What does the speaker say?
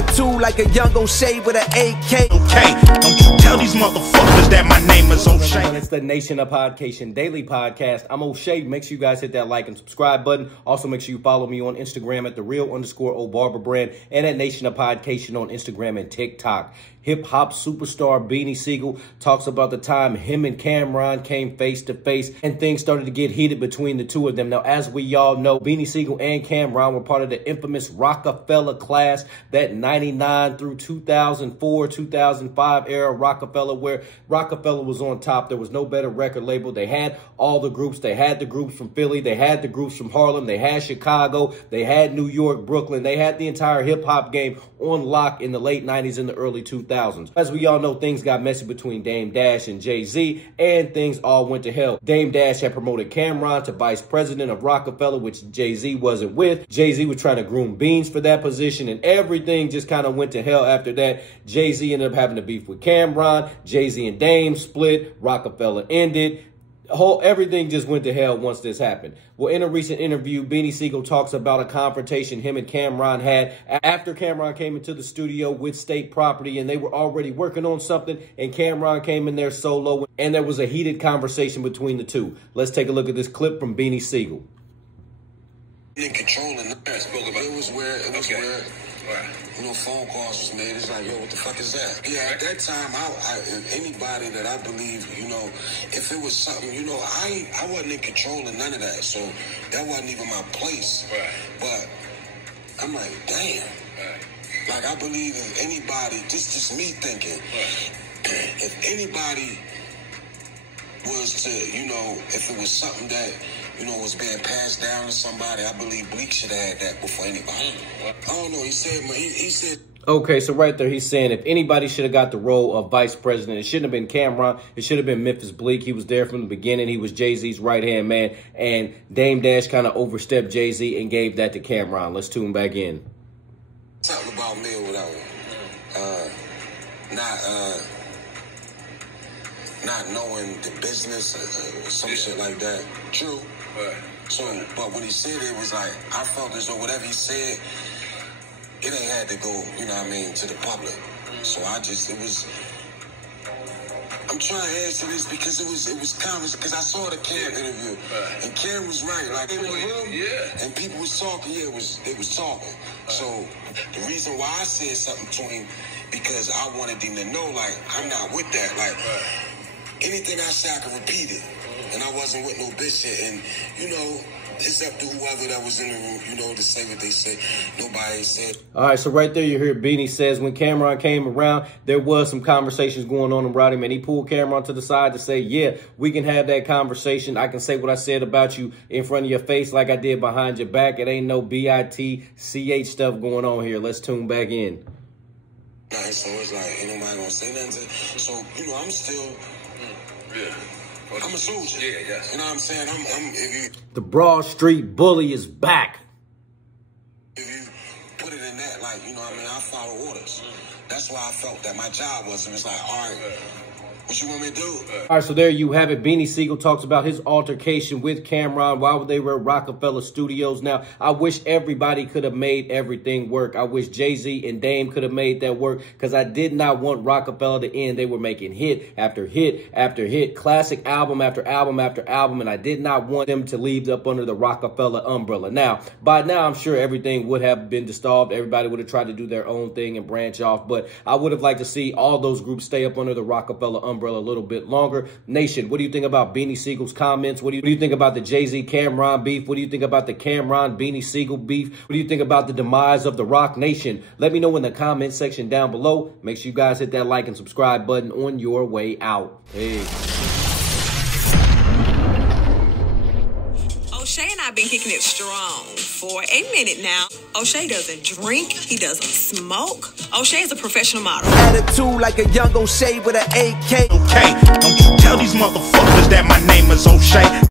Attitude like a young O'Shea with an AK. Okay, don't you tell these motherfuckers that my name is O'Shea. It's the Nation of Podcation Daily Podcast. I'm O'Shea. Make sure you guys hit that like and subscribe button. Also, make sure you follow me on Instagram at @thereal_OBarberbrand and at Nation of Podcation on Instagram and TikTok. Hip-hop superstar Beanie Sigel talks about the time him and Cameron came face to face and things started to get heated between the two of them. Now, as we all know, Beanie Sigel and Cameron were part of the infamous Rockefeller class, that 99 through 2004, 2005 era Rockefeller, where Rockefeller was on top. There was no better record label. They had all the groups. They had the groups from Philly. They had the groups from Harlem. They had Chicago. They had New York, Brooklyn. They had the entire hip-hop game on lock in the late 90s and the early 2000s. As we all know, things got messy between Dame Dash and Jay-Z, and things all went to hell. Dame Dash had promoted Cameron to vice president of Rockefeller, which Jay-Z wasn't with. Jay-Z was trying to groom Beans for that position, and everything just kind of went to hell after that. Jay-Z ended up having to beef with Cameron. Jay-Z and Dame split. Rockefeller ended. Everything just went to hell once this happened. Well, in a recent interview, Beanie Sigel talks about a confrontation him and Cameron had after Cameron came into the studio with State Property, and they were already working on something, and Cameron came in there solo, and there was a heated conversation between the two. Let's take a look at this clip from Beanie Sigel. In control and spoke about it was where you know, phone calls was made. It's like, yo, what the fuck is that? Yeah, at that time, anybody that I believe, you know, if it was something, you know, I wasn't in control of none of that, so that wasn't even my place. Right. But I'm like, damn. Right. Like, I believe if anybody, just me thinking, if anybody was to, you know, if it was something that, you know, was being passed down to somebody, I believe Bleak should have had that before anybody. I don't know. He said. Okay, so right there, he's saying if anybody should have got the role of vice president, it shouldn't have been Cameron. It should have been Memphis Bleak. He was there from the beginning. He was Jay-Z's right-hand man. And Dame Dash kind of overstepped Jay-Z and gave that to Cameron. Let's tune back in. Something about me or whatever. Not knowing the business or some shit like that. True. Right. So, but when he said it, was like, I felt as though whatever he said, it ain't had to go, you know what I mean, to the public. So I'm trying to answer this because it was common, because I saw the Cam interview, and Cam was right, like, in the room, and people was talking, they was talking. So the reason why I said something to him, because I wanted him to know, like, I'm not with that, like, anything I say, I can repeat it. And I wasn't with no bitch shit. And, you know, it's up to whoever that was in the room, you know, to say what they said. Nobody said. All right, so right there you hear Beanie says when Cameron came around, there was some conversations going on around him, and he pulled Cameron to the side to say, yeah, we can have that conversation. I can say what I said about you in front of your face like I did behind your back. It ain't no BITCH stuff going on here. Let's tune back in. So it's like, ain't nobody gonna say nothing. So, you know, I'm still... I'm a soldier. Yeah, yes. You know what I'm saying? The Broad Street Bully is back. If you put it in that, like, you know what I mean, I follow orders. That's why I felt that my job was, it was like, all right, what you want me to do? All right, so there you have it. Beanie Sigel talks about his altercation with Cameron while they were at Rockefeller Studios. Now, I wish everybody could have made everything work. I wish Jay-Z and Dame could have made that work, because I did not want Rockefeller to end. They were making hit after hit after hit, classic album after album after album, and I did not want them to leave up under the Rockefeller umbrella. Now, by now, I'm sure everything would have been dissolved. Everybody would have tried to do their own thing and branch off, but I would have liked to see all those groups stay up under the Rockefeller umbrella a little bit longer. Nation, what do you think about Beanie Sigel's comments? What do you think about the Jay-Z Cameron beef? What do you think about the Cameron Beanie Sigel beef? What do you think about the demise of the Rock Nation? Let me know in the comment section down below. Make sure you guys hit that like and subscribe button on your way out. Hey. O'Shea and I have been kicking it strong for a minute now. O'Shea doesn't drink. He doesn't smoke. O'Shea is a professional model. Attitude like a young O'Shea with an AK. Okay, don't you tell these motherfuckers that my name is O'Shea.